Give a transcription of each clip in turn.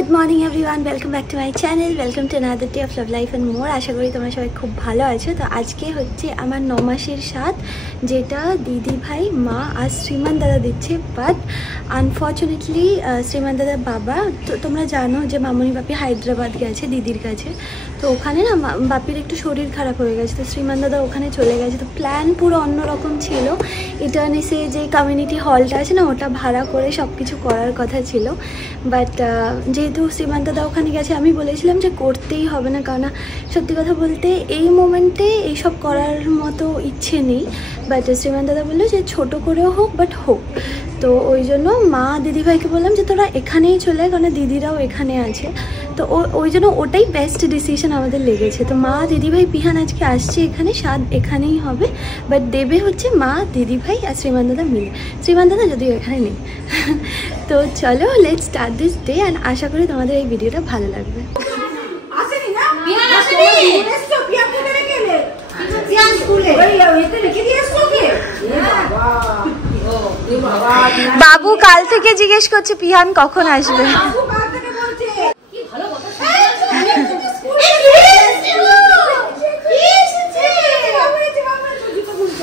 Good morning everyone, welcome back to my channel, welcome to another day of love life and more. আশা করি তোমরা সবাই খুব ভালো আছো। তো আজকে হচ্ছে আমার 9 মাসের সাথ, যেটা দিদি ভাই মা আর শ্রীমান দাদা দিচ্ছে। বাট আনফর্চুনেটলি শ্রীমান দাদার বাবা, তো তোমরা জানো যে মামনি বাপি হায়দ্রাবাদ গেছে দিদির কাছে। তো ওখানে না বাপির একটু শরীর খারাপ হয়ে গেছে, তো শ্রীমান দাদা ওখানে চলে গেছে। তো প্ল্যান পুরো অন্যরকম ছিল। ইটার্নিসে যে কমিউনিটি হলটা আছে না, ওটা ভাড়া করে সব কিছু করার কথা ছিল। বাট যেহেতু শ্রীমান দাদা ওখানে গেছে, আমি বলেছিলাম যে করতেই হবে না, কারণ সত্যি কথা বলতে এই মোমেন্টে এইসব করার মতো ইচ্ছে নেই। বাট শ্রীমান দাদা বললো যে ছোটো করেও হোক, বাট হোক। তো ওই জন্য মা দিদিভাইকে বললাম যে তোরা এখানেই চলে, কারণ দিদিরাও এখানে আছে। তো ওই জন্য ওটাই বেস্ট ডিসিশন আমাদের লেগেছে। তো মা দিদিভাই পিহান আজকে আসছে এখানে, স্বাদ এখানেই হবে। বাট দেবে হচ্ছে মা দিদিভাই আর শ্রীমান দাদা মিলে। শ্রীমান দাদা যদিও এখানে নেই। তো চলো let's start this day, and আশা করি তোমাদের এই ভিডিওটা ভালো লাগবে। বাবু কাল থেকে জিজ্ঞেস করছে পিহান কখন আসবে।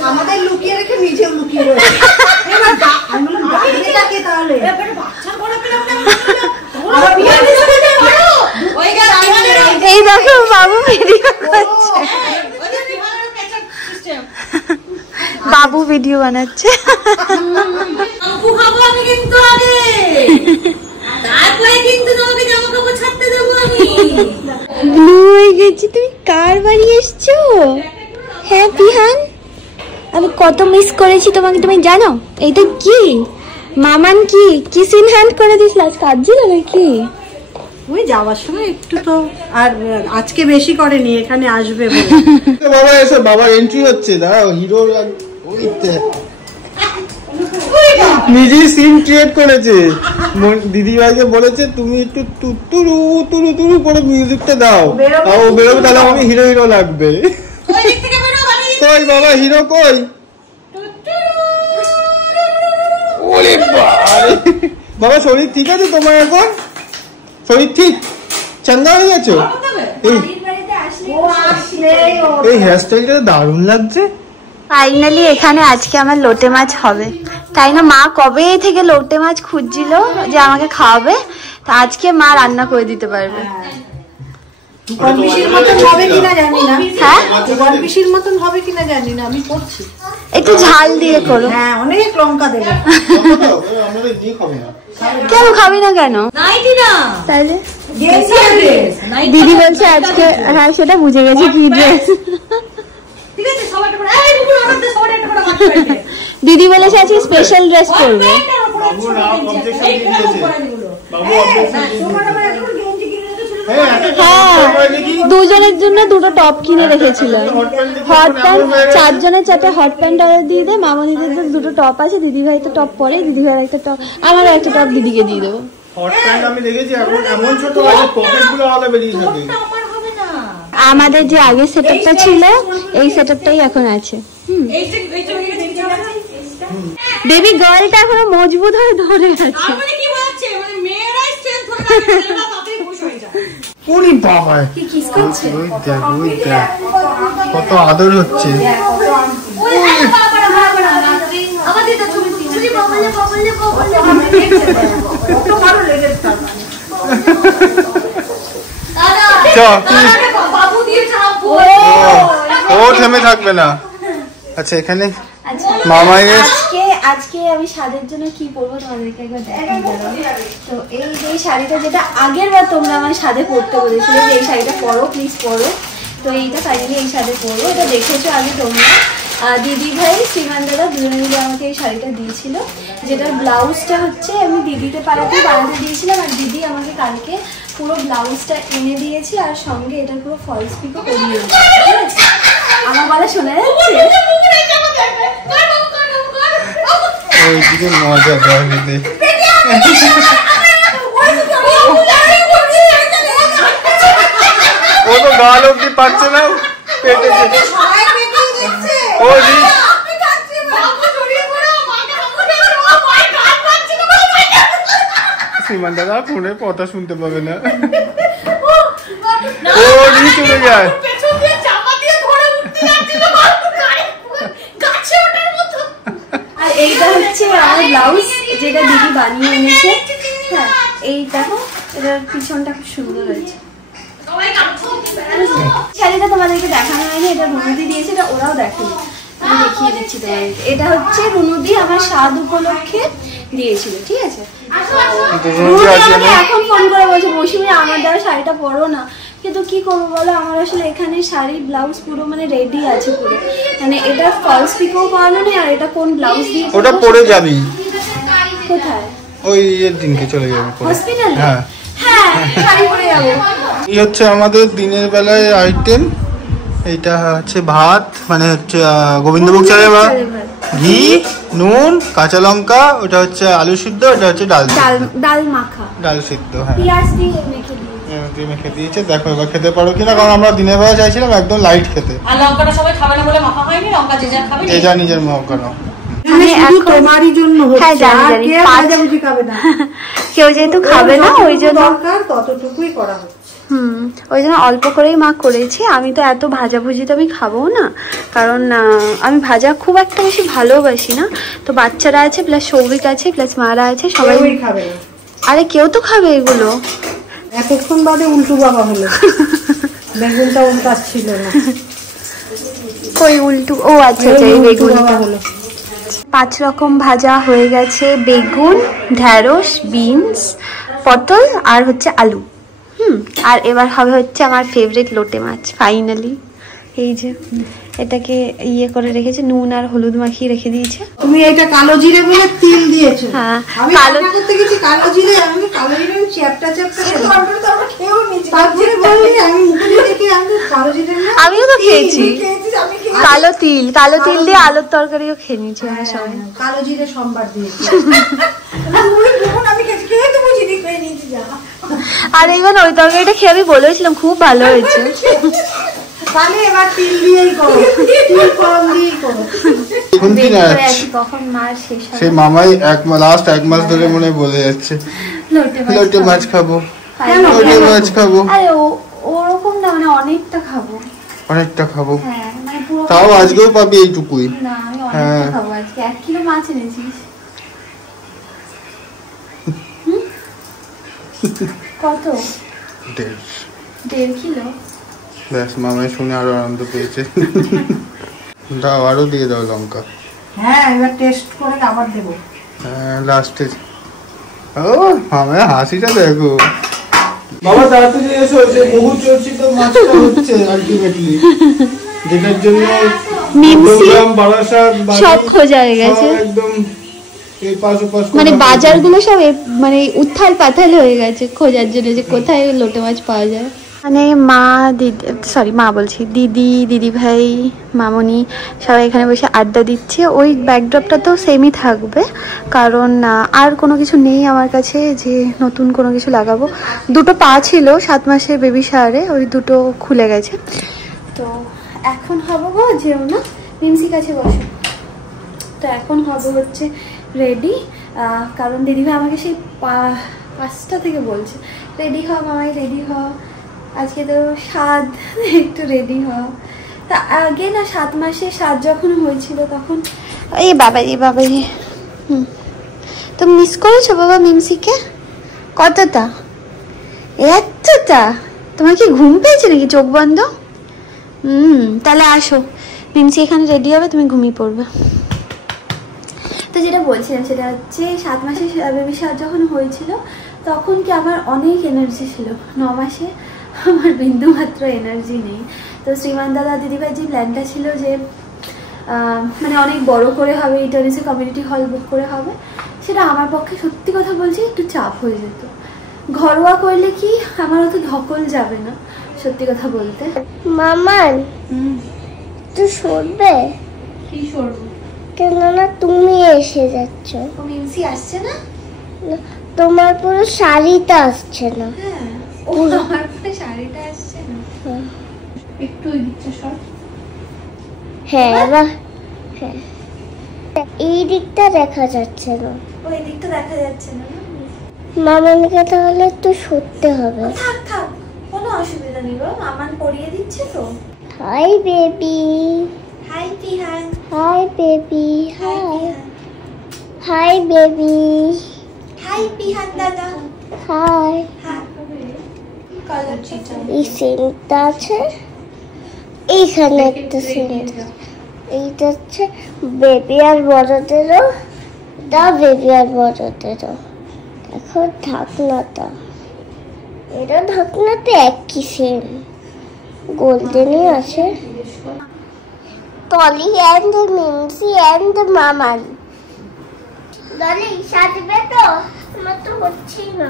আমাদের লুকিয়ে রেখে নিজেও লুকিয়ে রয়েছে। এই দেখো বাবু ভিডিও করছে, বাবু ভিডিও বানাচ্ছে। ব্লু হয়ে গেছি। তুমি কার বাড়ি এসছো? হ্যাঁ পিহান, আমি কত মিস করেছি তোমাকে, তুমি জানো? এইটা কি মামান কি কিসিন হ্যান্ড করে দিছিল, আজ কাঁদছিল নাকি? ওই যাওয়ার সময় একটু তো, আর আজকে বেশি করেনি, এখানে আসবে বলে। বাবা এসে বাবা এন্ট্রি হচ্ছে, দাঁড়াও হিরো নিজেই সিন ক্রিয়েট করেছে। দিদিভাইকে বলেছে তুমি একটু তুরু তুরু তুরু করে মিউজিকটা দাও, ও বেরোবে, তাহলে আমাকে হিরো হিরো লাগবে। কই বাবা হিরো কই? বাবা শরীর ঠিক আছে তোমার? এখন শরীর ঠিক চাঙ্গা হয়ে গেছো? এই হেয়ারস্টাইলটা দারুণ লাগছে। ফাইনালি এখানে আজকে আমার লোটে মাছ হবে, তাই না? মা কবে থেকে লোটে মাছ খুঁজছিল যে আমাকে খাওয়াবে, তো আজকে মা রান্না করে দিতে পারবে। একটু ঝাল দিয়ে করো। হ্যাঁ অনেক লঙ্কা দেবো। কেন খাবি না কেন? তাহলে দিদি বলছে আজকে, হ্যাঁ সেটা বুঝে গেছি কি ড্রেস। দিদি বলেছে আজকে স্পেশাল ড্রেস করবে। হ্যাঁ দুজনের জন্য দুটো টপ কিনে রেখেছিল, হট প্যান্ট। 4 জনের 4টা হট প্যান্ট অর্ডার দিয়ে দেয়। মামনিদের তো দুটো টপ আছে, দিদি ভাই তো টপ পরে, দিদি ভাইয়ের একটা টপ, আমারও একটা টপ দিদিকে দিয়ে দেবো। আমাদের যে আগে সেটআপটা ছিল, এই সেটআপটাই এখন আছে। বেবি গার্লটা এখনো মজবুত হয়ে ধরে আছে। কত আদর হচ্ছে। ও থেমে থাকবে না। আচ্ছা এখানে মামাইয়ের আজকে আমি শাড়ির জন্য কি পরবো তোমাদেরকে একবার দেখাই। তো এই যে শাড়িটা, যেটা আগের বার তোমরা আমার সাথে পরতে বলেছিলে যে এই শাড়িটা পরো প্লিজ পরো, তো এইটা ফাইনালি এই শাড়ি পরবো। এটা দেখেছো আগে তোমরা, দিদি ভাই শ্রীমান দাদা দুজনে মিলে আমাকে এই শাড়িটা দিয়েছিল, যেটার ব্লাউজটা হচ্ছে আমি দিদিতে বানাতে দিয়েছিলাম, আর দিদি আমাকে কালকে পুরো ব্লাউজটা এনে দিয়েছি, আর সঙ্গে এটার পুরো ফলস পিকও করিয়ে দিয়েছি। ঠিক আছে, আমার গলা শোনা যাচ্ছে? ওইদিকে মজা দেয়। ও তো গাল অব্দি পাচ্ছে না, পেটে ও শ্রীমান দাদা ফোনে কথা শুনতে পাবে না। ও নিয়ে চলে যায়। আর এইটা হচ্ছে আমার ব্লাউজ, যেটা দিদি বানিয়ে এনেছে। হ্যাঁ, এইটা এটার পিছনটা খুব সুন্দর হয়েছে। শাড়িটা তোমাদেরকে দেখানো হয়নি, এটা রুনুদি দিয়েছে, এটা ওরাও দেখেনি, আমি দেখিয়ে দিচ্ছি তোমাদেরকে। এটা হচ্ছে রুনুদি আমার স্বাদ উপলক্ষে দিয়েছিল, ঠিক আছে? এখন ফোন করে বলছে মৌসুমী আমার দ্বারা শাড়িটা পরো না, কিন্তু কি করবো বলো, আমার আসলে এখানে শাড়ি ব্লাউজ পুরো মানে রেডি আছে পুরো, মানে এটা ফলস পিকও করানো নেই। আর এটা কোন ব্লাউজ দিয়ে ওটা পরে যাবি কোথায়? ওই দিনকে চলে যাবি হসপিটালে। হ্যাঁ হ্যাঁ, শাড়ি পরে যাবো। এই হচ্ছে আমাদের দিনের বেলায় আইটেম। এইটা হচ্ছে ভাত, মানে হচ্ছে গোবিন্দভোগ চালের ভাত, ঘি, নুন, কাঁচা লঙ্কা, ওটা হচ্ছে আলু সিদ্ধ, ওটা হচ্ছে ডাল মাখা, ডাল সিদ্ধ। হ্যাঁ, পেঁয়াজ দিয়ে মেখে দিয়েছে। দেখো এবার খেতে পারো কিনা, কারণ আমরা দিনের বেলা চাইছিলাম একদম লাইট খেতে। আর লঙ্কাটা সবাই খাবে না বলে মাখা হয়নি, লঙ্কা যে যা খাবে যে যা নিজের লঙ্কা নাও। তোমারই জন্য কেউ যেহেতু খাবে না ওই জন্য ততটুকুই করা হচ্ছে। ওই জন্য অল্প করেই মা করেছি। আমি তো এত ভাজাভুজি তো আমি খাবো না, কারণ আমি ভাজা খুব একটা বেশি ভালোবাসি না। তো বাচ্চারা আছে, প্লাস সৌভিক আছে, প্লাস মারা আছে, সবাই খাবে না। আরে কেউ তো খাবে এগুলো। এতক্ষণ বাদে উল্টু বাবা হলো, বেগুনটা উল্টাচ্ছিল না। কই উল্টু? ও আচ্ছা আচ্ছা, এই বেগুনটা হলো। 5 রকম ভাজা হয়ে গেছে, বেগুন, ঢ্যাঁড়স, বিনস, পটল আর হচ্ছে আলু। আর এবার হবে হচ্ছে আমার ফেভারিট লোটে মাছ। ফাইনালি এই যে এটাকে ইয়ে করে রেখেছে, নুন আর হলুদ মাখিয়ে রেখে দিয়েছে। তুমি এটা কালো জিরে বলে তিল দিয়েছো? হ্যাঁ, আমি কালো করতে গেছি কালো জিরে, আমি কালো জিরে চ্যাপটা চ্যাপটা খেয়েও নিয়েছি। তারপরে বললি আমি মুখে দেখি আমি কালো জিরে না, আমিও তো খেয়েছি। কালো তিল দিয়ে আলুর তরকারিও খেয়ে নিয়েছি আমার সবাই। কালো জিরে সোমবার দিয়েছি। আর এবার ওই তরকারিটা খেয়ে আমি বলেছিলাম খুব ভালো হয়েছে। তাহলে এবার তিল দিয়েই করো, তিল কম দিয়েই করো। তখন মার শেষ হবে, সেই মামাই লাস্ট 1 মাস ধরে মনে বলে যাচ্ছে লোটে মাছ খাবো, লোটে মাছ খাবো। আরে ওরকম না, মানে অনেকটা খাবো, অনেকটা খাবো। হ্যাঁ, মানে পুরো তাও আজকেও পাবি এইটুকুই। না, আমি অনেকটা খাবো আজকে। 1 কিলো মাছ এনেছিস? কত? 1.5 কিলো। ব্যাস, মামাই শুনে আরো আনন্দ পেয়েছে। দাও, আরো দিয়ে দাও লঙ্কা। হ্যাঁ, এবার টেস্ট করে আবার দেবো। হ্যাঁ, লাস্টে। ও মামাই হাসিটা দেখো। বাবা তাড়াতাড়ি এসো, যে বহু চর্চিত মাছটা হচ্ছে আলটিমেটলি, যেটার জন্য প্রোগ্রাম বারাসাত সব খোঁজা হয়ে গেছে একদম। মানে বাজারগুলো সব মানে উত্থাল পাথাল হয়ে গেছে খোঁজার জন্য যে কোথায় লোটে মাছ পাওয়া যায়। মানে মা বলছি দিদি ভাই, মামনি সবাই এখানে বসে আড্ডা দিচ্ছে। ওই ব্যাকড্রপটা তো সেমই থাকবে, কারণ আর কোনো কিছু নেই আমার কাছে যে নতুন কোনো কিছু লাগাবো। 2টো পা ছিল 7 মাসের বেবি শাওয়ারে, ওই 2টো খুলে গেছে। তো এখন হবো গো, যেও না, মিমসি কাছে বসো। তো এখন হবো হচ্ছে রেডি, কারণ দিদিভাই আমাকে সেই 5টা থেকে বলছে রেডি হ মামাই, রেডি হ, আজকে তো স্বাদ, একটু রেডি হ। তা আগে না 7 মাসে স্বাদ যখন হয়েছিল তখন এই বাবাই তো মিস করেছো বাবা মিমসিকে? কতটা? এতটা? তোমার কি ঘুম পেয়েছে নাকি চোখ বন্ধ? তাহলে আসো, মিমসি এখানে রেডি হবে, তুমি ঘুমিয়ে পড়বে। তো যেটা বলছিলাম সেটা হচ্ছে 7 মাসে বেবি শাওয়ার যখন হয়েছিল তখন কি আমার অনেক এনার্জি ছিল, 9 মাসে আমার বিন্দু মাত্র এনার্জি নেই। তো শ্রীমান দাদা দিদিভাই যে প্ল্যানটা ছিল যে মানে অনেক বড় করে হবে, ইন্টারনেসে কমিউনিটি হল বুক করে হবে, সেটা আমার পক্ষে সত্যি কথা বলছি একটু চাপ হয়ে যেত। ঘরোয়া করলে কি আমার অত ধকল যাবে না, সত্যি কথা বলতে। মামান তুই সরবে? কি সরবো? কেন না তুমি এসে যাচ্ছ। মিমসি আসছে না? তোমার পুরো শাড়িটা আসছে না। হ্যাঁ, ও আমার পুরো শাড়িটা আসছে না। একটু ওই দিকটা সর। হ্যাঁ, হ্যাঁ, এই দিকটা দেখা যাচ্ছে না। ওই দিকটা দেখা যাচ্ছে না। মামাকে তাহলে একটু শুতে হবে। থাক থাক, কোনো অসুবিধা নেই গো, মামান পরিয়ে দিচ্ছে তো। Hi baby. Hi Pihan. Hi baby. Hi hi Pihan. Hi baby. Hi Pihan দাদা। হাই। হ্যাঁ, কালার চিটা। এই সেন্টটা আছে, এইখানে একটা সেন্ট। এইটা হচ্ছে বেবি আর বড়দেরও, এটা বেবি আর বড়দেরও। এখন ঢাকনাটা, এটা ঢাকনাতে একই সেম, গোল্ডেনই আছে। Tolly and Mimsi and Maman. Dolly সাজবে তো? আমার তো হচ্ছে না,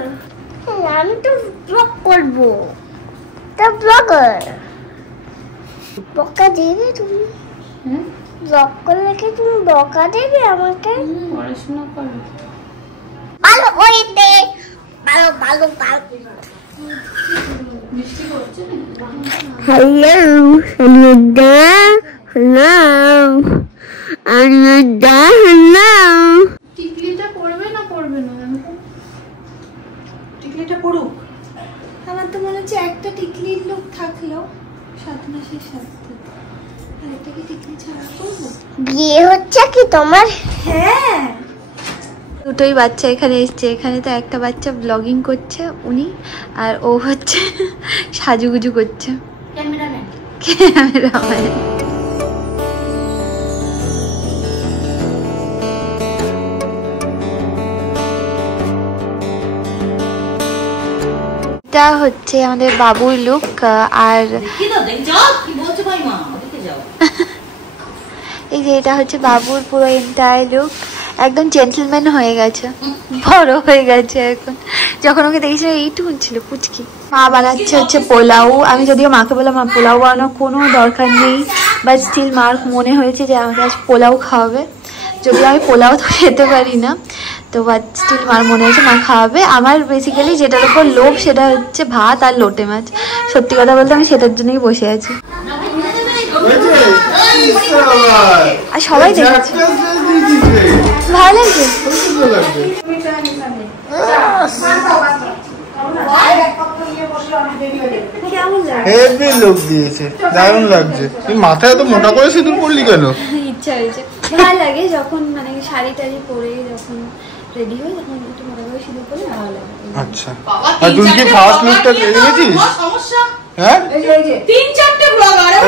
আমি তো ব্লগ করবো, তা ব্লগার। বকা দেবে তুমি? ব্লগ করলে কি তুমি বকা দেবে আমাকে? পড়াশোনা করো। ভালো হইতে, ভালো ভালো ভালো। বৃষ্টি পড়ছে হ্যালো হ্যালো হ্যালো হ্যালো। টিকলিটা পড়বে না পড়বে না? টিকলিটা পড়ুক। আমার তো মনে হচ্ছে একটা টিকলির লুক থাকলো 7 মাসের সাথে, আর একটা কি টিকলি ছাড়া করবো? বিয়ে হচ্ছে কি তোমার? হ্যাঁ, দুটোই বাচ্চা এখানে এসছে। এখানে তো একটা বাচ্চা ব্লগিং করছে উনি, আর ও হচ্ছে সাজুগুজু করছে ক্যামেরাম্যান। এটা হচ্ছে আমাদের বাবুর লুক। আর এই যে এটা হচ্ছে বাবুর পুরো এন্টায়ার লুক, একদম জেন্টলম্যান হয়ে গেছে, বড় হয়ে গেছে এখন। যখন ওকে দেখেছিলাম এইটুকুন ছিল পুচকি। মা বানাচ্ছে হচ্ছে পোলাও। আমি যদিও মাকে বললাম মা পোলাও বানানোর কোনো দরকার নেই, বাট স্টিল মার মনে হয়েছে যে আমাকে আজ পোলাও খাওয়াবে। যদিও আমি পোলাও তো খেতে পারি না, তো বাট স্টিল মার মনে হয়েছে মা খাওয়াবে। আমার বেসিক্যালি যেটার উপর লোভ সেটা হচ্ছে ভাত আর লোটে মাছ। সত্যি কথা বলতে আমি সেটার জন্যই বসে আছি। আর সবাই দেখেছে, ভালো লাগছে। হেভি লুক দিয়েছে, দারুণ লাগছে। তুই মাথায় এত মোটা করে সিঁদুর পরলি কেন? ইচ্ছা হয়েছে, ভালো লাগে যখন মানে শাড়ি টাড়ি পরে যখন রেডি হই তখন একটু মোটা করে সিঁদুর পরলে ভালো লাগে। আচ্ছা, আর তুই কি ফার্স্ট লুকটা পেয়ে গেছিস? হ্যাঁ,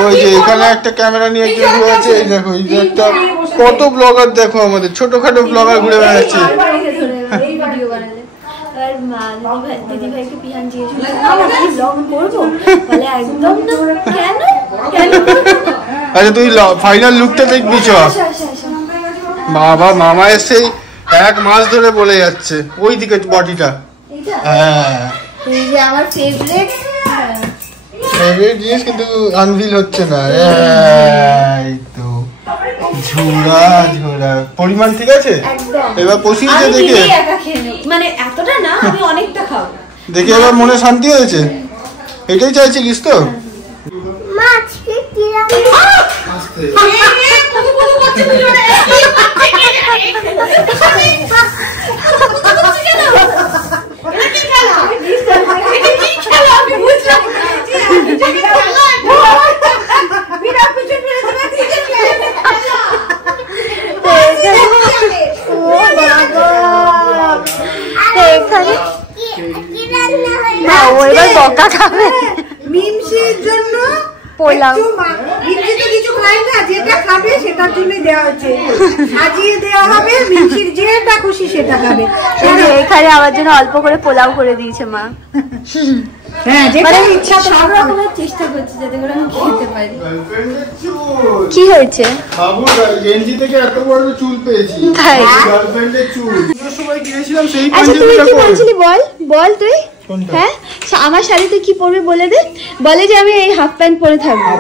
ওই যে এখানে একটা ক্যামেরা নিয়ে কেউ আছে, এই দেখো, এই যে একটা কত ব্লগার দেখো, আমাদের ছোটখাটো ব্লগার ঘুরে বেড়াচ্ছে। ভিডিও বানালে আর দিদি ভাইকে পিহান জিজ্ঞেস ব্লগ করবো, বলে একদম না। কেন কেন? আচ্ছা তুই ফাইনাল লুকটা দেখবি চ। বাবা মামা এসে 1 মাস ধরে বলে যাচ্ছে ওই দিকে বডিটা। হ্যাঁ, এই যে আমার ফেভারিট ফেভারিট জিনিস, কিন্তু আনভিল হচ্ছে না। এই তো ঝোড়া ঝোড়া পরিমাণ ঠিক আছে। এবার পশিয়ে দেখে, মানে এতটা না, আমি অনেকটা খাবো দেখে এবার মনে শান্তি হয়েছে। এটাই চাইছিলিস তো? মাছ কি বকা খাবে। মিমসির জন্য পোলাও, মিমসি তো কিছু খায় না, যেটা খাবে সেটার জন্য দেওয়া হচ্ছে, সাজিয়ে দেওয়া হবে। মিমসির যেটা খুশি সেটা খাবে। এখানে আমার জন্য অল্প করে পোলাও করে দিয়েছে মা। হ্যাঁ, যেটা ইচ্ছা সব রকমের চেষ্টা করছি যাতে করে আমি খেতে পারি। কি হয়েছে? বাবু গেঞ্জি থেকে এত বড় চুল পেয়েছি, তাই? গার্লফ্রেন্ডের চুল। সবাই কিনেছিলাম সেই আচ্ছা তুই কি পাঞ্জাবিটা। বলছিলি বল বল তুই। কোনটা? হ্যাঁ, আমার শাড়ি তুই কি পরবি বলে দে। বলে যে আমি এই হাফ প্যান্ট পরে থাকবো।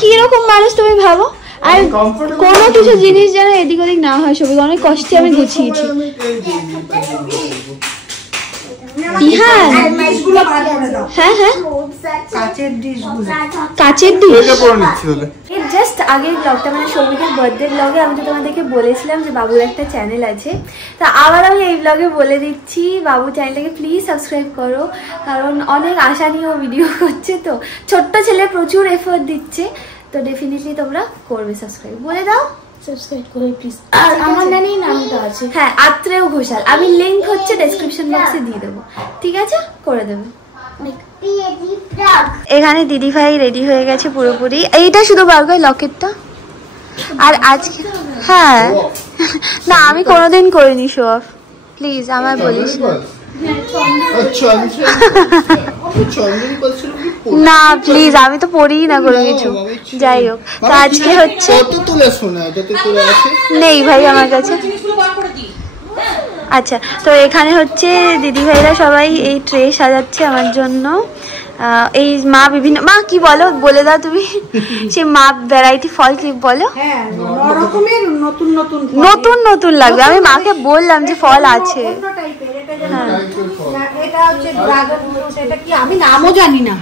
কি রকম মানুষ তুমি ভাবো। আর কোনো কিছু জিনিস যেন এদিক ওদিক না হয়, সবই অনেক কষ্টে আমি গুছিয়েছি। বিহান, ডিশগুলো বার করে দাও, হ্যাঁ হ্যাঁ, কাচের ডিশগুলো। কাচের ডিশ। এটা পরে নিচ্ছি হলে। এর জাস্ট আগের ব্লগটা মানে সৌমিকের বার্থডে ব্লগে আমি তো তোমাদেরকে বলেছিলাম যে বাবুর একটা চ্যানেল আছে, তা আবার আমি এই ব্লগে বলে দিচ্ছি বাবু চ্যানেলটাকে প্লিজ সাবস্ক্রাইব করো, কারণ অনেক আশা নিয়েও ভিডিও করছে, তো ছোট্ট ছেলে প্রচুর এফোর্ট দিচ্ছে, তো ডেফিনেটলি তোমরা করবে সাবস্ক্রাইব। বলে দাও সাবস্ক্রাইব করে প্লিজ। আর আমার নানির নামটা আছে, হ্যাঁ আত্রেয় ঘোষাল, আমি লিঙ্ক হচ্ছে ডেসক্রিপশন বক্সে দিয়ে দেবো, ঠিক আছে? করে দেবে। এখানে দিদি ভাই রেডি হয়ে গেছে পুরোপুরি, এইটা শুধু বারগার লকেটটা। আর আজকে হ্যাঁ না আমি কোনোদিন করিনি শো অফ, প্লিজ আমায় বলিস না প্লিজ, আমি তো পড়ি না কোনো কিছু। যাই হোক, তো আজকে হচ্ছে নেই ভাই আমার কাছে। আচ্ছা, তো এখানে হচ্ছে দিদি ভাইরা সবাই এই ট্রে সাজাচ্ছে আমার জন্য। এই মা বিভিন্ন, মা কি বলো বলে দাও তুমি, সে মা ভ্যারাইটি ফল কি বলো, নতুন নতুন লাগবে। আমি মাকে বললাম যে ফল আছে, আমি নামও জানি না,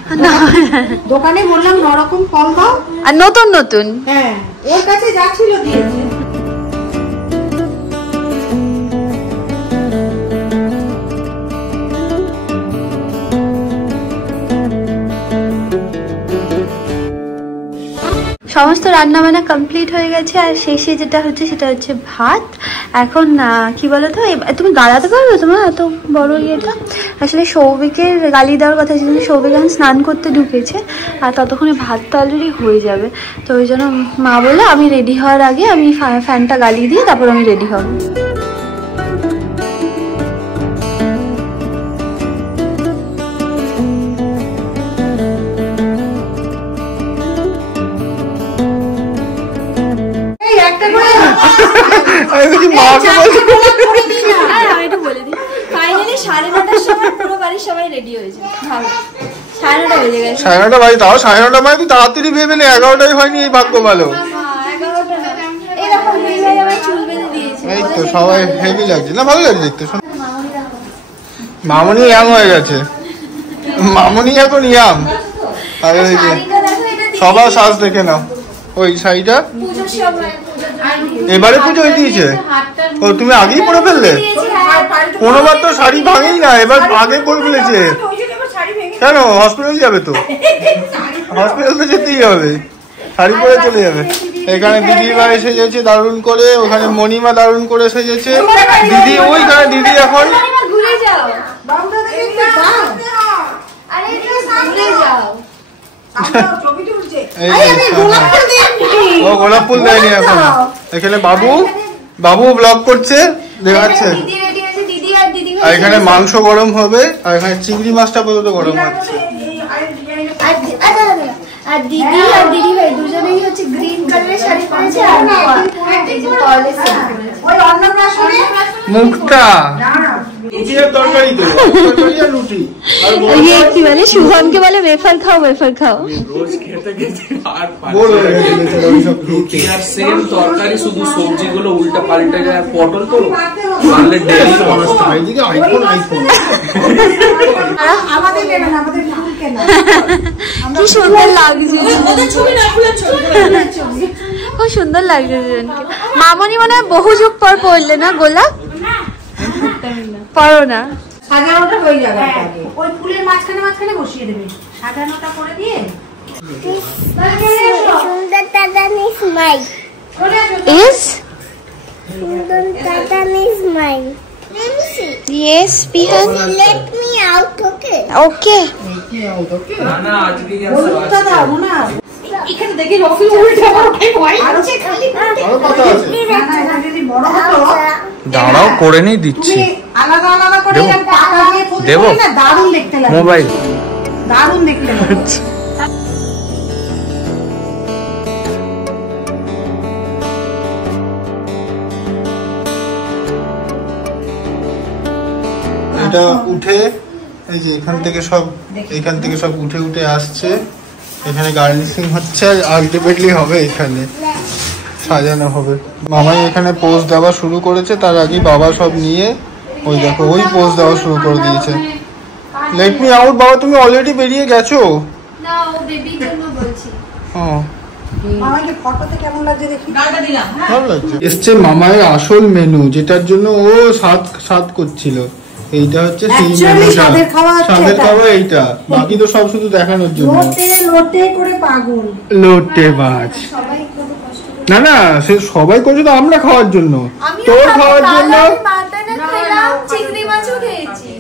দোকানে বললাম নরকম ফল দাও আর নতুন নতুন, হ্যাঁ ওর কাছে যা ছিল দিয়েছে। সমস্ত রান্না বান্না কমপ্লিট হয়ে গেছে, আর শেষে যেটা হচ্ছে সেটা হচ্ছে ভাত। এখন কি বলতো, তুমি গালাতে পারবে তোমার এত বড় ইয়েটা? আসলে সৌভিকের গালি দেওয়ার কথা ছিল, সৌভিক এখন স্নান করতে ঢুকেছে আর ততক্ষণে ভাত তো অলরেডি হয়ে যাবে, তো ওই জন্য মা বলে আমি রেডি হওয়ার আগে আমি ফ্যানটা গালি দিয়ে তারপর আমি রেডি হব। সাড়ে 9টার সময় পুরো বাড়ির সবাই রেডি হয়েছে, সাড়ে 9টা বেজে গেছে। সাড়ে 9টা বাজে, তাও সাড়ে 9টা মানে তুই তাড়াতাড়ি ভেবে নে, 11টাই হয়নি, এই ভাগ্য ভালো। এই তো সবাই হেভি লাগছে না, ভালো লাগছে দেখতে। মামনি ইয়াং হয়ে গেছে, মামনি এখন ইয়াং। আরে ওই যে সবার সাজ দেখে নাও, ওই শাড়িটা এবারে পুজো হয়ে দিয়েছে। ও তুমি আগেই পরে ফেললে? কোনোবার তো শাড়ি ভাঙেই না, এবার আগে করে ফেলেছে। কেন হসপিটাল যাবে তো, হসপিটাল তো যেতেই হবে, শাড়ি পরে চলে যাবে। এখানে দিদিমা এসে গেছে দারুণ করে, ওখানে মণিমা দারুণ করে সেজেছে। দিদি ওইখানে দিদি এখন ও গোলাপ ফুল দেয়নি এখন। এখানে বাবু ব্লগ করছে দেখাচ্ছে, আর এখানে মাংস গরম হবে, আর এখানে চিংড়ি মাছটা পর্যন্ত গরম হচ্ছে। আর দিদি আর দিদি ভাই দুজনেই হচ্ছে গ্রিন কালারের শাড়ি পরেছে, আর মুক্তা তরকারি তো তরকারি আর রুটি। কি মানে শুভমকে বলে ওয়েফার খাও ওয়েফার খাও, রোজ খেতে খেতে আর রুটি আর সেম তরকারি, শুধু সবজিগুলো উল্টা পাল্টা যায়। পটল তো পারলে ডেলি এইদিকে আইফোন আইফোন আমাদের কেন না, আমাদের ফুল কেন, কি সুন্দর লাগছে, খুব সুন্দর লাগছে দুজনকে। মামনি মনে হয় বহু যুগ পর পড়লে না গোলাপ, পড়ো না, সাজানোটা হয়ে যাবে আগে, ওই ফুলের মাঝখানে মাঝখানে বসিয়ে দেবে, সাজানোটা করে দিয়ে। সুন্দর দাদানি স্মাইল ইস সুন্দর দাদানি smile. yes Pihan, Let me out, okay? okay না না আজকে বলুনটা দাও না, এখানে দেখি রফি উল্টে পড়ে ভয় আছে খালি। আরো কথা আছে, না না এটা যদি বড় হতো, দাঁড়াও করে নেই দিচ্ছি, আলাদা আলাদা করে টাকা দিয়ে ফুল দেবো না, দারুণ দেখতে লাগে, মোবাইল দারুণ দেখতে লাগে। এটা উঠে এই যে এখান থেকে সব উঠে উঠে আসছে, এখানে গার্নিশিং হচ্ছে, আর আলটিমেটলি হবে এখানে সাজানো হবে। মামাই এখানে পোজ দেওয়া শুরু করেছে, তার আগে বাবা সব নিয়ে ওই দেখো ওই পোজ দেওয়া শুরু করে দিয়েছে। লেট মি আউট বাবা, তুমি অলরেডি বেরিয়ে গেছো। না ও বেবির জন্য বলছি। ও মামাকে ফটোতে কেমন লাগছে দেখি। ভালো লাগছে। এসছে মামায়ের আসল মেনু, যেটার জন্য ও স্বাদ করছিল। এইটা হচ্ছে সেই Actually মেনুটা। স্বাদের খাওয়া হচ্ছে স্বাদের এটা। খাওয়া এইটা, বাকি তো সব শুধু দেখানোর জন্য। লোটে করে পাগল। লোটে মাছ। সবাই কত কষ্ট করে। না না, সে সবাই করছে তো আমরা খাওয়ার জন্য, তোর খাওয়ার জন্য। মাটন খেলাম, চিংড়ি মাছও খেয়েছি,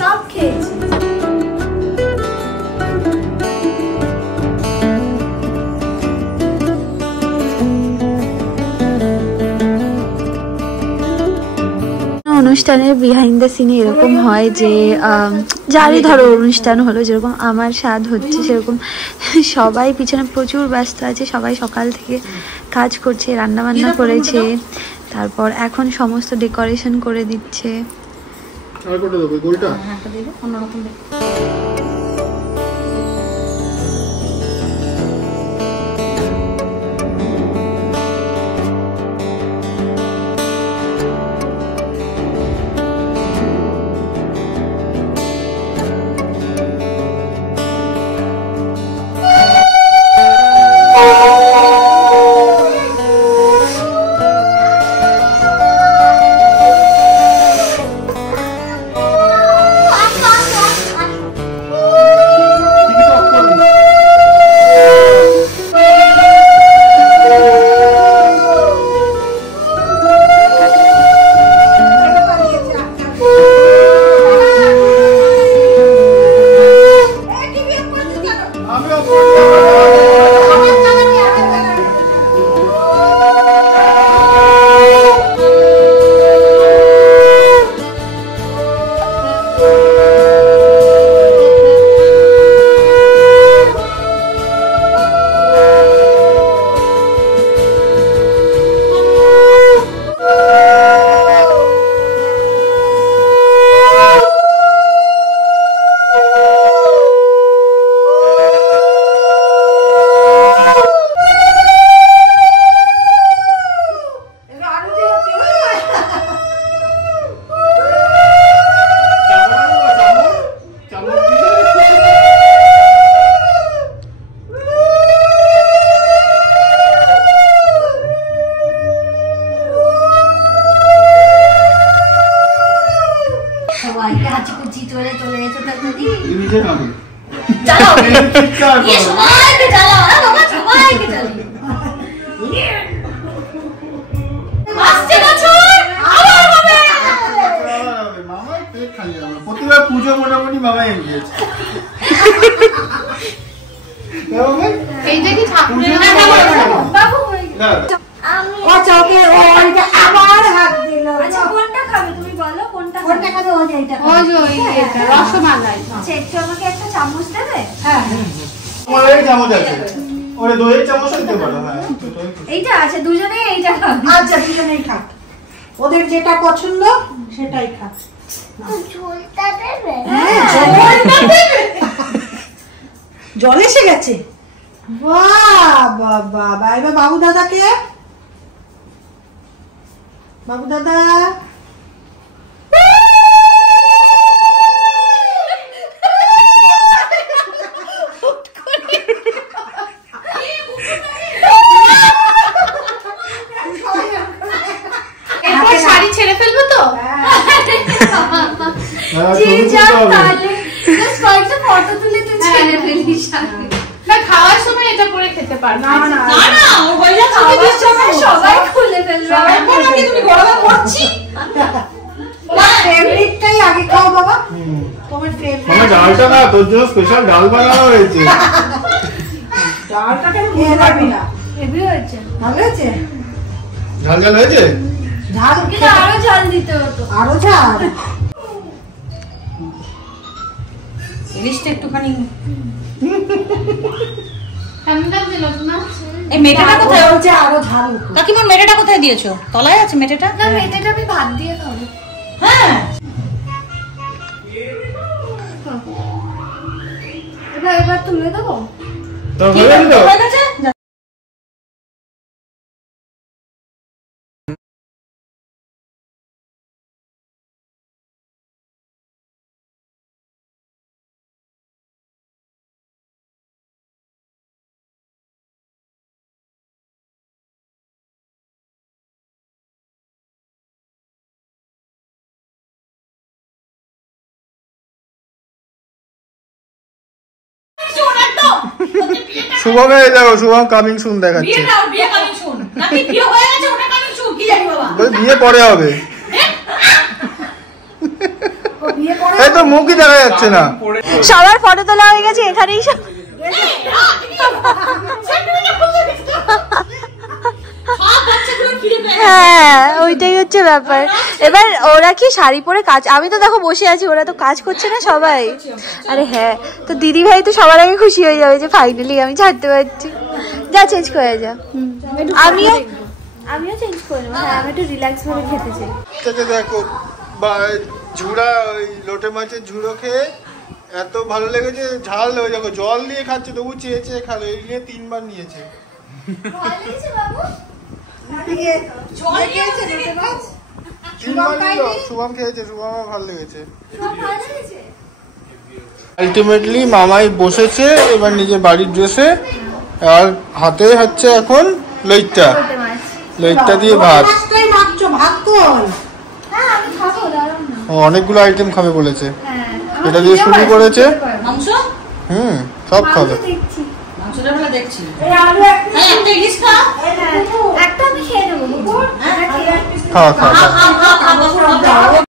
সব খেয়েছি। অনুষ্ঠানের বিহাইন্ড দ্য সিনে এরকম হয় যে যারই ধরো অনুষ্ঠান হলো, যেরকম আমার স্বাদ হচ্ছে সেরকম সবাই পিছনে প্রচুর ব্যস্ত আছে, সবাই সকাল থেকে কাজ করছে, রান্না বান্না করেছে, তারপর এখন সমস্ত ডেকোরেশন করে দিচ্ছে। আর কোটা দেবো গোলটা? প্রতিবার পুজো মোটামুটি মামাই এগিয়েছে। কোনটা খাবে তুমি বলো, কোনটা খাবে? রসমালাই। একটু আমাকে একটা চামচ দেবে? হ্যাঁ আমার এই চামচ আছে, ওরে দইয়ের চামচ দিতে পারো। হ্যাঁ এইটা আছে, দুজনেই এইটা খাবে। আচ্ছা দুজনেই খাক, ওদের যেটা পছন্দ সেটাই খাক। ঝোলটা দেবে? জল এসে গেছে। বাহ বাহ বাহ বাহ। এবার বাবু দাদাকে, বাবু দাদা শাড়ি ছেড়ে ফেলবো তো? ফটো তুলে তুই ছেড়ে ফেলিস। না, খাওয়ার সময় এটা পরে খেতে পারবে না। না সবাই খুলে ফেলবে। তুমি গরমে পড়ছি। ফেভারিটটাই আগে খাও বাবা, তোমার ফেভারিট। মানে ডালটা না, তোর জন্য স্পেশাল ডাল বানানো হয়েছে। ডালটা কেন খেয়ে যাবি না? হেভি হয়েছে, ভালো হয়েছে। ঝাল ঝাল হয়েছে? ঝাল কিন্তু আরো ঝাল দিতে হতো। আরো ঝাল। ইলিশটা একটুখানি। এই মেটেটা কোথায়? বলছে আরো ঝাল হতো। কাকিমা মেটেটা কোথায় দিয়েছো? তলায় আছে মেটেটা? না, মেটেটা আমি ভাত দিয়ে খাবো। হ্যাঁ এবার তুলে দেবো। তো হয়ে গেছে। শুভমে দেখো, শুভম কামিং সুন দেখাচ্ছে। বিয়ে কামিং শুন নাকি বিয়ে হয়ে গেছে ওটা কামিং শুন কি জানি বাবা। বিয়ে পরে হবে। এই তো মুখই দেখা যাচ্ছে না। সবার ফটো তোলা হয়ে গেছে এখানেই সব। হ্যাঁ ওইটাই হচ্ছে ব্যাপার। এবার ওরা কি শাড়ি পরে কাজ, আমি তো দেখো বসে আছি, ওরা তো কাজ করছে না সবাই। আরে হ্যাঁ, তো দিদি ভাই তো সবার আগে খুশি হয়ে যাবে যে ফাইনালি আমি ছাড়তে পারছি। যা চেঞ্জ করে যা। আমিও চেঞ্জ করে নেবো। হ্যাঁ আমি একটু রিল্যাক্স ভাবে খেতে চাই। দেখো ঝুড়া, ওই লোটে মাছের ঝুড়ো খেয়ে এত ভালো লেগেছে, ঝাল হয়ে যাবে, জল দিয়ে খাচ্ছে তবু চেয়ে চেয়ে খালো। এই নিয়ে 3 বার নিয়েছে। শুভম খেয়েছে, শুভম ভালো লেগেছে। আলটিমেটলি মামাই বসেছে এবার নিজের বাড়ির ড্রেসে, আর হাতে হচ্ছে এখন লইট্টা, লইট্টা দিয়ে ভাত। অনেকগুলো আইটেম খাবে বলেছে, এটা দিয়ে শুরু করেছে। মাংস সব খাবে। মাংসটা বলে দেখছি একটা ইলিশ খা, একটা আমি খেয়ে নেবো। খা খা খা।